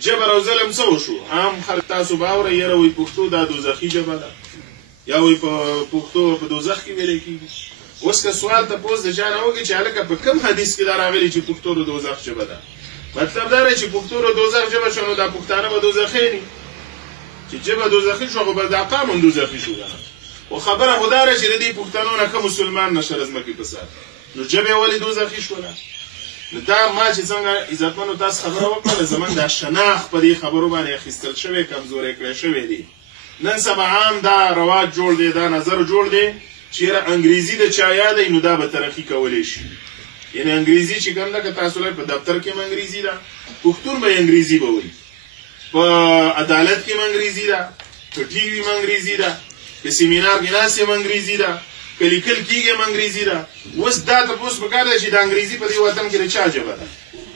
جبر او ظلم څه وشو؟ عام خلک تاسو به اورئ یاره وایي پښتو دا دوزخي ژبه ده یا وایي په پښتو په دوزخ کې ویلی کېږي. اوس که سوال تپوس د چا نه وکړي چې هلکه په کوم حدیث کې دا راغلي چې پښتو د دوزخ ژبه ده؟ مطلب دا دی چې پښتو د دوزخ ژبه شو نو دا پښتانه به دوزخي نه چې ژبه دوزخي شو خو به دا قام هم دوزخي شو کنه. خو خبره خو دا ده چې د دې پښتنو نه که مسلمان نشه د ځمکې په سر نو ژبې ولې دوزخي شوله؟ نو دا ما چې څنګه عزتمنو تاسو خبره وکړله زموږ دا شناخت په دې خبرو باندې اخیستل شوی کمزوری کړی شوی دی. نن سبا عام دا رواج جوړ دی دا نظر جوړ دی چې یاره انګریزي د چا یادی نو دا به ترقي کولی شي. یعنې انګریزي چې کوم ده که تاسو لای په دفتر کې هم انګریزي ده پښتون به یې انګریزي به وایي په عدالت کې هم انګریزي ده په ټي وي هم انګریزي ده په سیمینار کې ناست هم انګریزي ده که لیکل کېږي هم انګریزي ده. اوس دا تپوس پکار دی چې د انګریزي په دې وطن کې د چا ژبه ده؟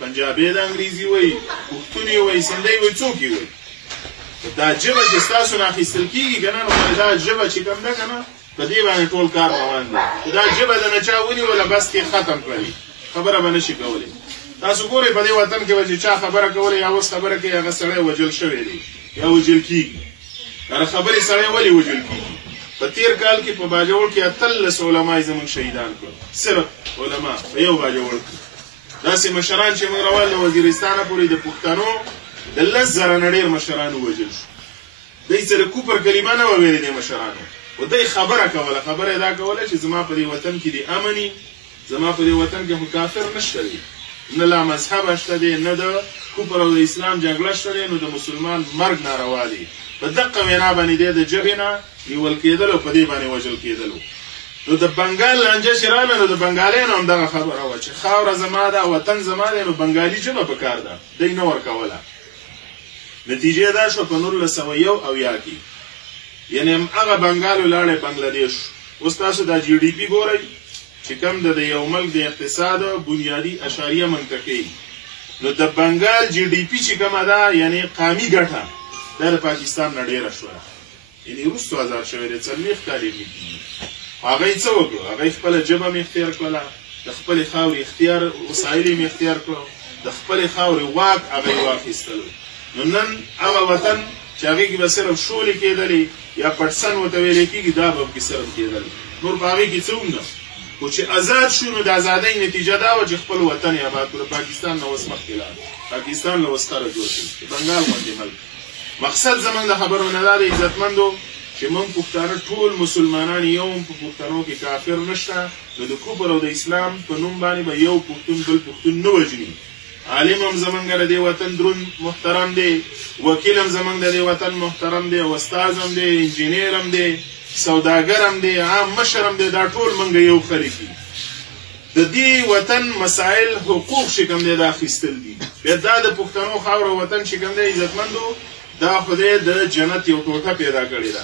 پنجابی د انګریزي وایي پښتون یې وایي سندی وایي څوک یې وایي؟ دا ژبه چې ستاسو نه اخیستل کېږي که نه نو دا ژبه چې کوم ده که نه په دې باندې ټول کار روان دی. دا ژبه د نه چا ونیوله بس کې ختم کړي خبره به نشي کولی. تاسو ګورئ په دې وطن کې به چې چا خبره کوله یا اوس خبره کوي هغه سړی وژل شوی دی یا وژل کېږي. هغه خبرې سړی ولې وژل کېږي؟ په تېر کال کې په باجوړ کې 18 علما یې زموږ شهیدان کړل صرف علما په یو باجوړ کې. داسې مشران چې موږ روان له وزیرستانه پورې د پښتنو د 10,000 نه ډېر مشران ووژل شو. دوی سره کوپر کلمه نه وه ویلې دې مشرانو و دوی خبره کوله. خبره دا کوله چې زما په دې وطن کې دې امني زما په دې وطن کې خو کافر نشته دی نه لا مذهبه شته دی نه د کفر او د اسلام جګړه شته دی نو د مسلمان مرګ ناروا دی. په دقه وینا باندې دی د ژبې نه نیول کېدل او په دې باندې وژل کېدل. نو د بنګال لانجه چې راغله نو د بنګالیانو هم دغه خبره وه چې خاوره زما ده وطن زما دی نو بنګالي ژبه پکار ده دی نه ورکوله. نتیجه دا شو په 1901 کې یعنې هغه بنګال ولاړی بنګلادیش. اوس تاسو دا جی ډي پي ګورئ چې کوم د یو ملک د اقتصاد بنیادي اشاریه منطقې نو د بنګال جی ډي پي چې کومه ده یعنې قامي ګټه دا د پاکستان نه ډېره شوه یعنې وروستو ازاد شوی دی 40 کالې کېږي. هغوی څه وکړو؟ هغوی خپله ژبه هم اختیار کړله د خپلې خاورې اختیار وسایل یې اختیار کړو د خپلې خاورې واک هغوی واخیستلو. نو نن هغه وطن چې هغې کې به صرف شولې کېدلې یا پټسن ورته ویلی کېږي دا به پکې صرف کېدل نور په هغې کې څه هم نه. خو چې آزاد شو نو د ازادۍ نتیجه دا وه چې خپل وطن یې آباد کړو. پاکستان نه اوس مخکې لاړ پاکستان له اوس خره جوړ شو د بنګال غوندې ملک. مقصد زموږ د خبرو نه دا دی عزتمندو چې موږ پښتانه ټول مسلمانان یو هم په پښتنو کې کافر نشته نو د کفر او د اسلام په نوم باندې به یو پښتون بل پښتون نه وژني. عالم هم زمونږ د دې وطن دروند محترم دی وکیل هم زمونږ د دې وطن محترم دی استاد هم دی انجینیر هم دی سوداګر هم دی عام مشر هم دی دا ټول موږ یو خلک دي. د دې وطن مسائل حقوق چې کوم دی دا اخیستل دي بیا دا د پښتنو خاوره وطن چې کوم دی عزتمندو دا خدای د جنت یو ټوټه پیدا کړې ده.